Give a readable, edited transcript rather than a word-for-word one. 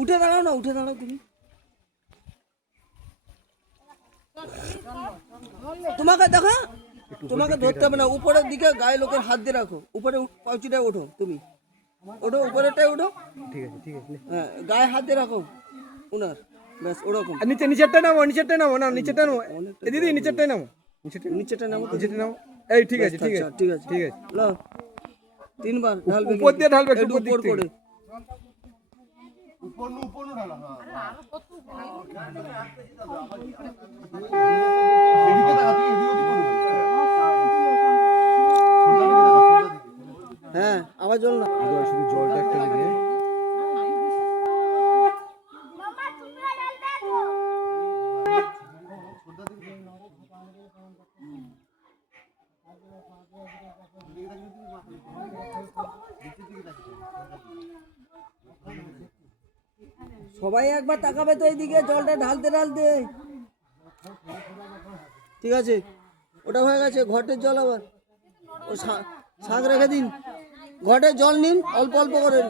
উঠে দাঁড়াও না, উঠে দাঁড়াও তুমি। তোমাকে দেখো, তোমাকে ধরতে হবে না। উপরের দিকে গায়ে লোকের হাত দিয়ে রাখো, উপরে পাউচিটায় ওঠো, তুমি ওঠো, উপরেরটাই ওঠো। ঠিক আছে ঠিক আছে। হ্যাঁ, গায়ে হাত দিয়ে রাখো ওনার, ব্যাস ওরকম। আর নিচেরটা নামো, নিচেরটা নামো, না নিচেরটা নামো। এই দিদি নিচেরটাই নামো, নিচেটা নামো, নিচেরটা নামো। এই ঠিক আছে ঠিক আছে ঠিক আছে ঠিক আছে। নাও, 3 বার ঢালবে, উপর দিয়ে ঢালবে, একটু একটু উপর দিক উপর থেকে। করে। হ্যাঁ, আবার জল না। শুধু জলটা একটা দিলে। সবাই একবার তাকাবে তো এইদিকে, জলটা ঢালতে ঢালতে। ঠিক আছে, ওটা হয়ে গেছে। ঘটের জল আবার ও শাক রেখে দিন, ঘটে জল নিন অল্প অল্প করে।